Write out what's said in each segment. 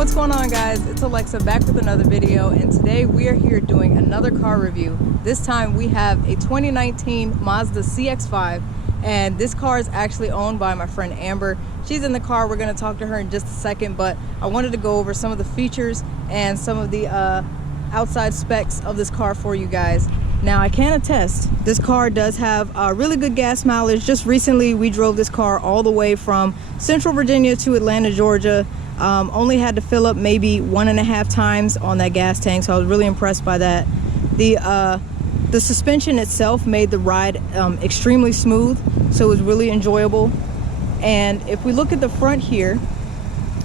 What's going on, guys? It's Alexa back with another video, and today we are here doing another car review. This time we have a 2019 Mazda CX-5, and this car is actually owned by my friend Amber. She's in the car. We're going to talk to her in just a second, but I wanted to go over some of the features and some of the outside specs of this car for you guys. Now, I can attest, this car does have really good gas mileage. Just recently we drove this car all the way from Central Virginia to Atlanta, Georgia. Only had to fill up maybe 1.5 times on that gas tank, so I was really impressed by that. The suspension itself made the ride extremely smooth, so it was really enjoyable. And if we look at the front here,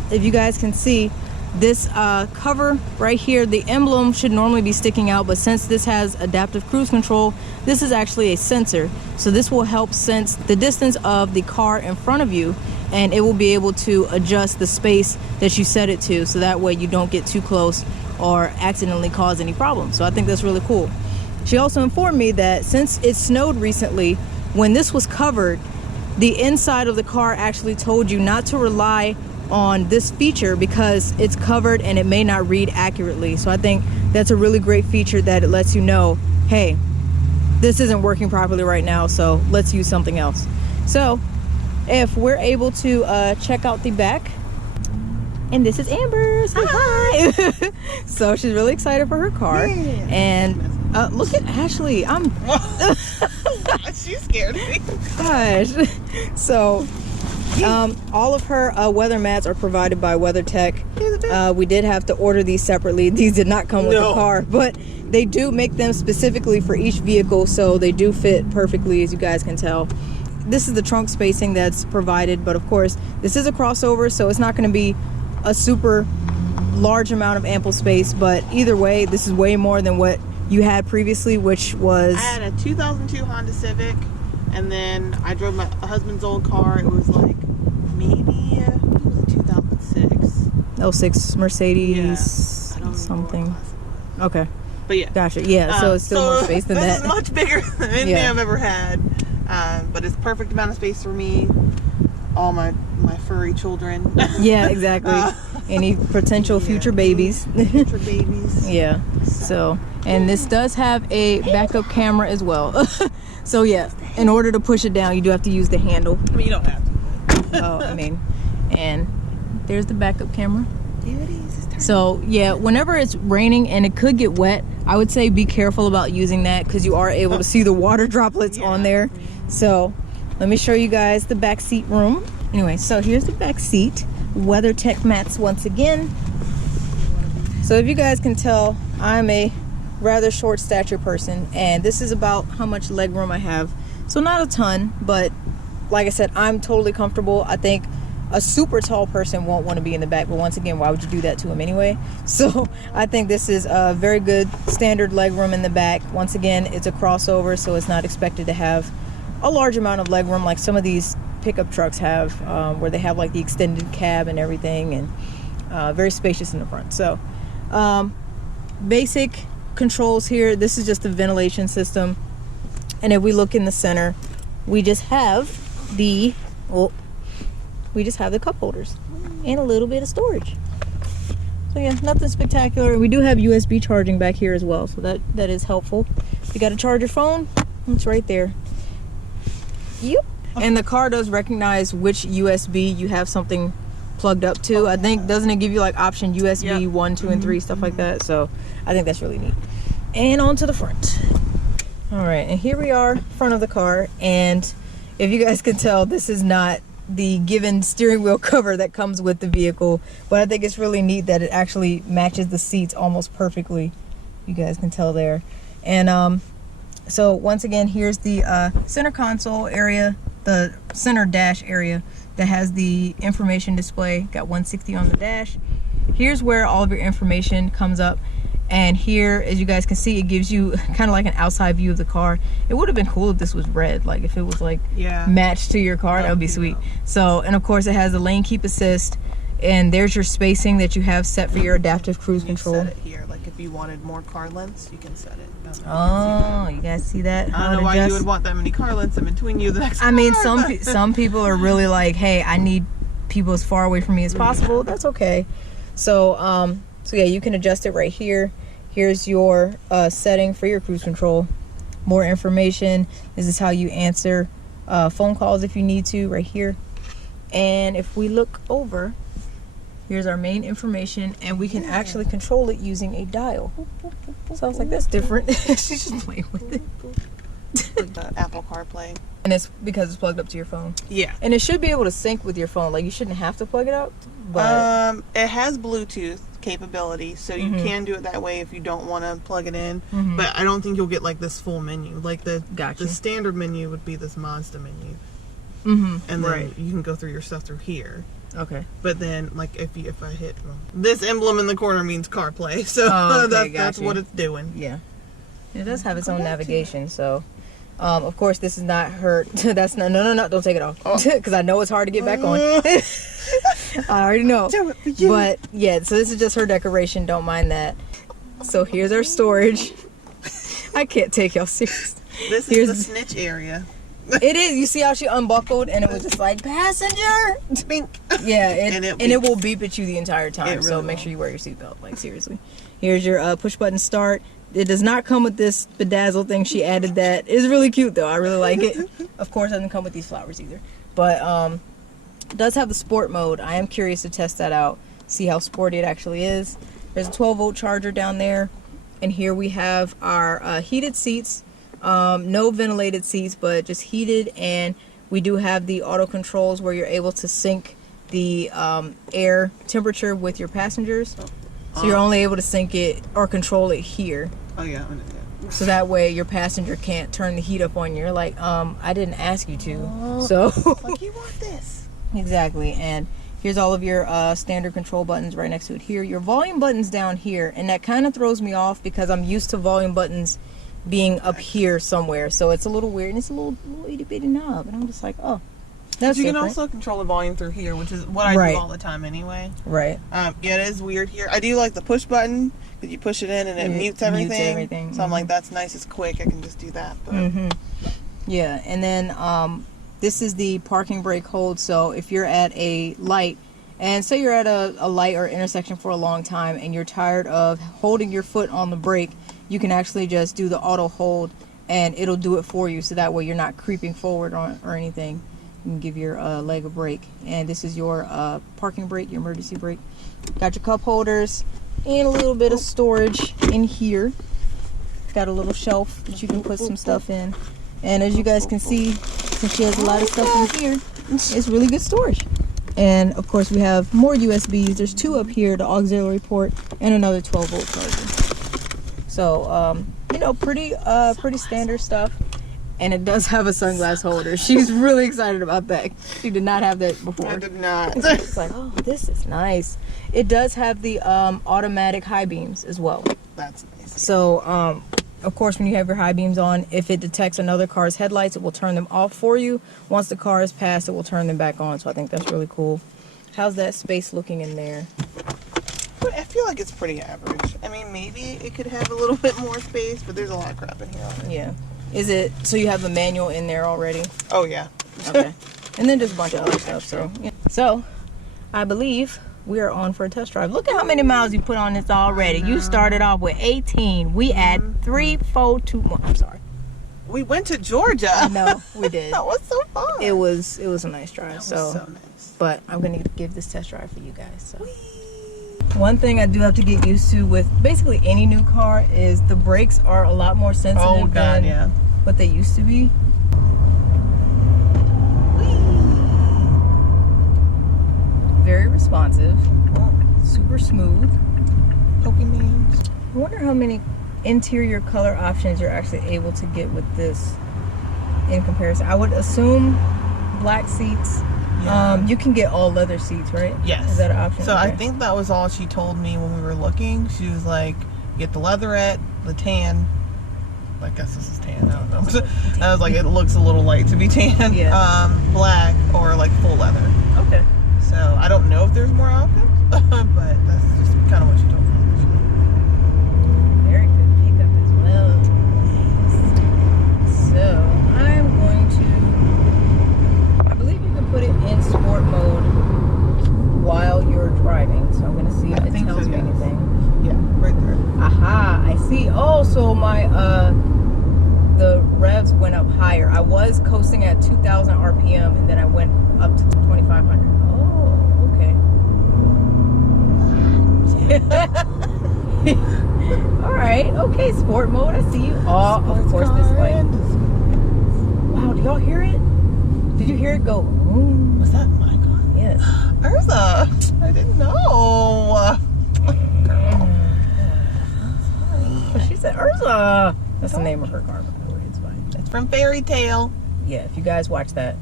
if you guys can see, this cover right here, the emblem should normally be sticking out, but since this has adaptive cruise control, this is actually a sensor. So this will help sense the distance of the car in front of you, and it will be able to adjust the space that you set it to, so that way you don't get too close or accidentally cause any problems. So I think that's really cool. She also informed me that since it snowed recently, when this was covered, the inside of the car actually told you not to rely on this feature because it's covered and it may not read accurately. So I think that's a really great feature, that it lets you know, hey, this isn't working properly right now, so let's use something else. So if we're able to check out the back, and this is Amber, say hi. So she's really excited for her car. Yeah. And look at Ashley. She's scared of me. Gosh. So all of her weather mats are provided by WeatherTech. We did have to order these separately. These did not come with the car, but they do make them specifically for each vehicle, so they do fit perfectly, as you guys can tell. This is the trunk spacing that's provided, but of course this is a crossover, so it's not going to be a super large amount of ample space, but either way, this is way more than what you had previously, which was... I had a 2002 Honda Civic, and then I drove my husband's old car. It was like maybe it was a 2006. 06 Mercedes, yeah. I don't something. Okay. But yeah. Gotcha. Yeah, so it's still more space than that. This is much bigger than anything I've ever had. But it's perfect amount of space for me, all my furry children. Yeah, exactly. Any potential future babies. Future babies. Yeah. So, and this does have a backup camera as well. So yeah, in order to push it down, you do have to use the handle. I mean, you don't have to. Oh, I mean, and there's the backup camera. There it is. So yeah, whenever it's raining and it could get wet, I would say be careful about using that, because you are able to see the water droplets on there. So let me show you guys the back seat room. Anyway, so here's the back seat. WeatherTech mats once again. So if you guys can tell, I'm a rather short stature person, and this is about how much leg room I have. So not a ton, but like I said, I'm totally comfortable. I think a super tall person won't want to be in the back, but once again, why would you do that to him anyway? So I think this is a very good standard leg room in the back. Once again, it's a crossover, so it's not expected to have a large amount of leg room like some of these pickup trucks have, where they have like the extended cab and everything, and very spacious in the front. So basic controls here. This is just the ventilation system, and if we look in the center, we just have the cup holders and a little bit of storage. So yeah, nothing spectacular. We do have USB charging back here as well, so that is helpful. If you got to charge your phone, it's right there. Yep. And the car does recognize which USB you have something plugged up to. I think, doesn't it give you like option USB 1, 2, and 3, stuff like that? So I think that's really neat. And on to the front. All right, and here we are, front of the car. And if you guys can tell, this is not the given steering wheel cover that comes with the vehicle, but I think it's really neat that it actually matches the seats almost perfectly. You guys can tell there. And so once again, here's the center console area, the center dash area that has the information display. Got 160 on the dash. Here's where all of your information comes up, and here, as you guys can see, it gives you kind of like an outside view of the car. It would have been cool if this was red, like if it was like matched to your car. That would be sweet. So, and of course it has the lane keep assist, and there's your spacing that you have set for your adaptive cruise control. Set it here, like if you wanted more car lengths, you can set it. Oh, you guys see that? I don't know why you would want that many car lengths in between you. The next I mean, some people are really like, hey, I need people as far away from me as possible. That's okay. So so yeah, you can adjust it right here. Here's your setting for your cruise control. More information. This is how you answer phone calls if you need to, right here. And if we look over, here's our main information, and we can actually control it using a dial. So I was like, that's different. She's just playing with it. Like the Apple CarPlay. And it's because it's plugged up to your phone. Yeah. And it should be able to sync with your phone. Like, you shouldn't have to plug it up. But it has Bluetooth capability, so you can do it that way if you don't want to plug it in. But I don't think you'll get like this full menu. Like the standard menu would be this Mazda menu. And then you can go through your stuff through here. Okay. But then, like, if I hit this emblem in the corner means CarPlay, so that's what it's doing. Yeah. It does have its own navigation, so. Of course, this is not her. That's not. No, don't take it off, because I know it's hard to get back on. I already know. But yeah, so this is just her decoration. Don't mind that. So here's our storage. I can't take y'all serious. This is the snitch area. It is. You see how she unbuckled and it was just like, passenger. Bink. Yeah, and it will beep at you the entire time. So make sure you wear your seatbelt. Like, seriously. Here's your push button start. It does not come with this bedazzle thing. She added that. It's really cute though. I really like it. Of course, it doesn't come with these flowers either. But it does have the sport mode. I am curious to test that out. See how sporty it actually is. There's a 12-volt charger down there. And here we have our heated seats. No ventilated seats, but just heated. And we do have the auto controls where you're able to sync the air temperature with your passengers. So you're only able to sync it or control it here. Oh yeah. So that way your passenger can't turn the heat up on you. You're like, I didn't ask you to. So like, you want this. Exactly. And here's all of your standard control buttons right next to it here. Your volume button's down here, and that kind of throws me off because I'm used to volume buttons being up here somewhere. So it's a little weird, and it's a little itty bitty knob, and I'm just like, oh. That's you can also control the volume through here, which is what I do all the time anyway. Right. Yeah, it is weird here. I do like the push button because you push it in and it mutes everything. So I'm like, that's nice. It's quick. I can just do that. But. Yeah, and then this is the parking brake hold. So if you're at a light, and say you're at a light or intersection for a long time, and you're tired of holding your foot on the brake, you can actually just do the auto hold, and it'll do it for you. So that way you're not creeping forward or anything. You can give your leg a break. And this is your parking brake, your emergency brake. Got your cup holders and a little bit of storage in here. Got a little shelf that you can put some stuff in. And as you guys can see, since she has a lot of stuff in here, it's really good storage. And of course we have more USBs. There's 2 up here, the auxiliary port, and another 12-volt charger. So you know, pretty standard stuff. And it does have a sunglass holder. She's really excited about that. She did not have that before. I did not. It's like, oh, this is nice. It does have the automatic high beams as well. That's nice. So, of course, when you have your high beams on, if it detects another car's headlights, it will turn them off for you. Once the car is passed, it will turn them back on. So I think that's really cool. How's that space looking in there? But I feel like it's pretty average. I mean, maybe it could have a little bit more space, but there's a lot of crap in here already. Yeah. Is it, so you have the manual in there already? Oh, yeah. Okay. And then just a bunch of other stuff, so. Yeah. So, I believe we are on for a test drive. Look at how many miles you put on this already. You started off with 18. We add 3, 4, 2 more. I'm sorry. We went to Georgia. No, we did. That was so fun. It was a nice drive. That was so nice. But I'm going to give this test drive for you guys. So. One thing I do have to get used to with basically any new car is the brakes are a lot more sensitive than what they used to be. Very responsive, super smooth. Pokemans. I wonder how many interior color options you're actually able to get with this in comparison. I would assume black seats. You can get all leather seats, right? Yes. Is that an option? So okay. I think that was all she told me when we were looking. She was like, get the leatherette, the tan. I guess this is tan. I don't know. I was like, it looks a little light to be tan. Yeah. Black or like full leather. Okay. So I don't know if there's more options, but that's just kind of what she told me. Very good pickup as well. So I'm going to, I believe you can put it in sport mode while you're driving. So I'm going to see if it was coasting at 2,000 RPM, and then I went up to 2,500. Oh, okay. All right, okay, sport mode. I see you. Oh, of course, this light. Wow, do y'all hear it? Did you hear it go? Was that my car? Yes. Urza, I didn't know. Girl. Well, she said Urza. That's the name of her car, by the way. It's fine. It's from Fairy Tale. Yeah, if you guys watch that.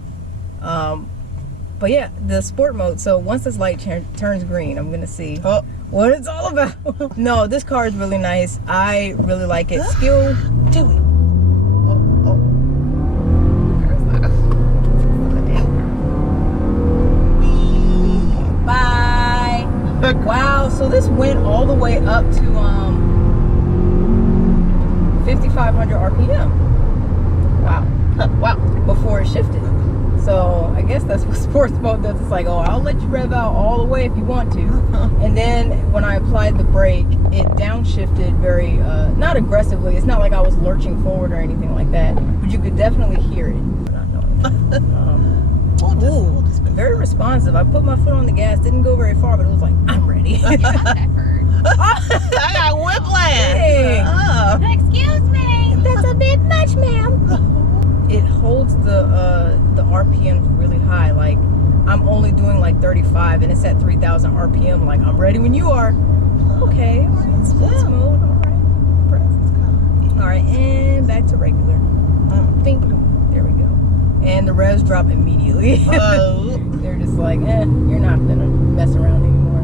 But yeah, the sport mode. So once this light turns green, I'm gonna see what it's all about. No, this car is really nice. I really like it. Skill. Do it. Oh. Bye. Wow. So this went all the way up to 5,500 RPM. Wow. Wow. Before it shifted. So I guess that's what sports mode does. It's like, oh, I'll let you rev out all the way if you want to. And then when I applied the brake, it downshifted very, not aggressively. It's not like I was lurching forward or anything like that, but you could definitely hear it. Not knowing that. Ooh, very responsive. I put my foot on the gas, didn't go very far, but it was like, I'm ready. I got whiplash. Dang. Excuse me. That's a bit much, ma'am. It holds the RPMs really high. Like, I'm only doing like 35 and it's at 3,000 RPM. Like, I'm ready when you are. Okay, all right, sports mode, all right. All right, and back to regular. Think. There we go. And the revs drop immediately. They're just like, you're not gonna mess around anymore.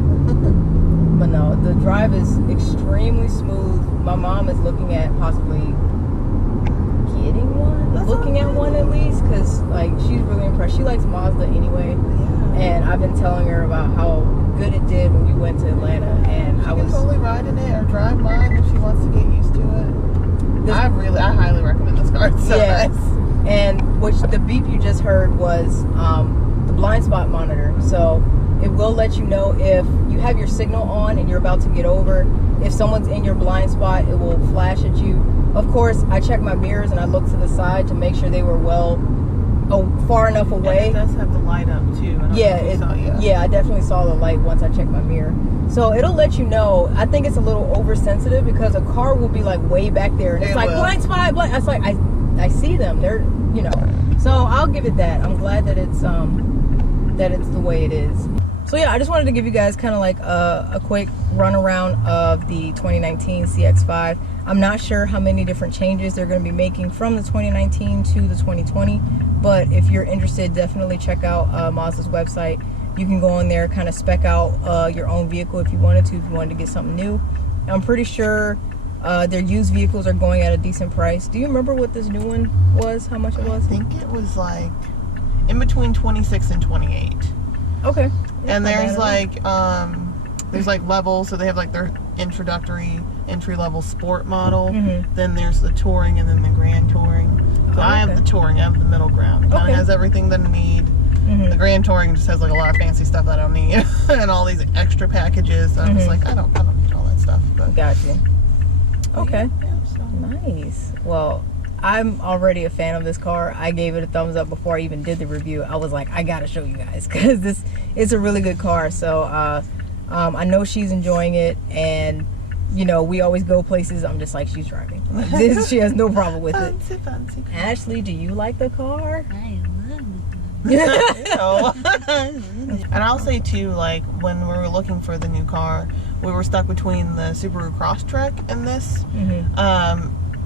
But no, the drive is extremely smooth. My mom is looking at possibly getting one. Looking at one at least, because like she's really impressed. She likes Mazda anyway, and I've been telling her about how good it did when we went to Atlanta, and I was totally ride in it or drive mine if she wants to get used to it. I highly recommend this car. It's so nice. And which the beep you just heard was the blind spot monitor, so it will let you know if you have your signal on and you're about to get over. If someone's in your blind spot, it will flash at you. Of course, I check my mirrors and I look to the side to make sure they were far enough away. And it does have the light up too. Yeah, I definitely saw the light once I checked my mirror. So it'll let you know. I think it's a little oversensitive because a car will be like way back there and it's like blind spot. It's like I see them. They're So I'll give it that. I'm glad that it's the way it is. So yeah, I just wanted to give you guys kind of like a quick run around of the 2019 CX-5. I'm not sure how many different changes they're going to be making from the 2019 to the 2020, but if you're interested, definitely check out Mazda's website. You can go on there, kind of spec out your own vehicle if you wanted to get something new. I'm pretty sure their used vehicles are going at a decent price. Do you remember what this new one was? How much it was? I think it was like in between 26 and 28. Okay. And there's like levels, so they have like their entry level sport model. Then there's the touring and then the grand touring. So I have the touring, I have the middle ground. It kind of has everything that I need. The grand touring just has like a lot of fancy stuff that I don't need and all these extra packages. So I'm just like, I don't need all that stuff. But gotcha. Okay. So. Nice. Well, I'm already a fan of this car. I gave it a thumbs up before I even did the review. I was like, I gotta show you guys because this is a really good car. So I know she's enjoying it, and we always go places. I'm just like, she's driving. She has no problem with it. Fancy. Ashley, do you like the car? I love And I'll say too, like when we were looking for the new car, we were stuck between the Subaru Crosstrek and this.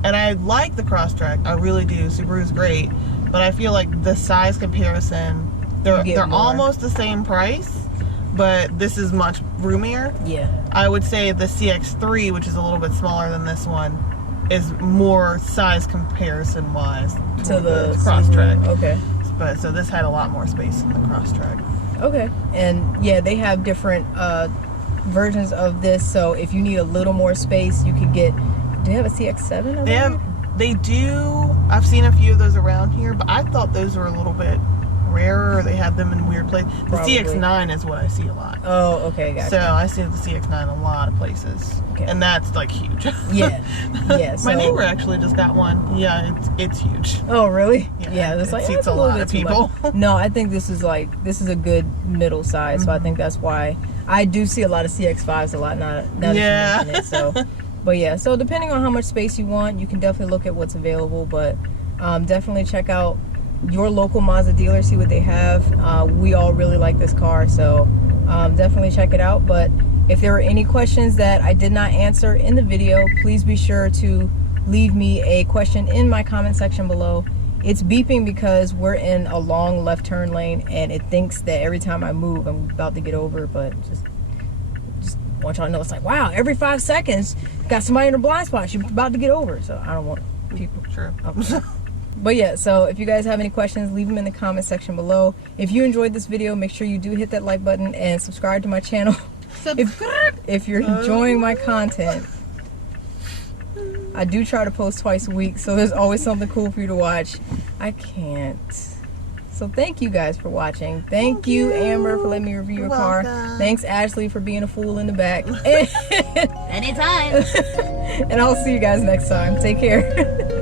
And I like the Crosstrek, I really do. Subaru's great, but I feel like the size comparison, they're almost the same price, but this is much roomier. Yeah. I would say the CX-3, which is a little bit smaller than this one, is more size comparison wise to the Crosstrek. Okay. But so this had a lot more space than the Crosstrek. Okay. And yeah, they have different versions of this, so if you need a little more space, you could get. Do they have a CX-7? They do. I've seen a few of those around here, but I thought those were a little bit rarer, or they have them in weird places. The Probably. CX-9 is what I see a lot. Oh, okay, gotcha. So I see the CX-9 a lot of places, Okay. and that's like huge. Yeah, yeah. My so- neighbor actually just got one. Yeah, it's huge. Oh, really? Yeah, it's it like seats it's a a little lot bit of too people. much. No, I think this is a good middle size. So I think that's why I do see a lot of CX-5s a lot now that you mention it. So, but yeah. So depending on how much space you want, you can definitely look at what's available. But definitely check out your local Mazda dealer, see what they have. We all really like this car, so definitely check it out. But if there are any questions that I did not answer in the video, please be sure to leave me a question in my comment section below. It's beeping because we're in a long left turn lane and it thinks that every time I move I'm about to get over, but just want y'all to know it's like, wow, every 5 seconds got somebody in a blind spot, you're about to get over. So I don't want people. True. But yeah, so if you guys have any questions, leave them in the comment section below. If you enjoyed this video, make sure you do hit that like button and subscribe to my channel. If you're enjoying my content, I do try to post twice a week, so there's always something cool for you to watch. I can't. So thank you guys for watching. Thank you, Amber, for letting me review your car. Thanks, Ashley, for being a fool in the back. Anytime. And I'll see you guys next time. Take care.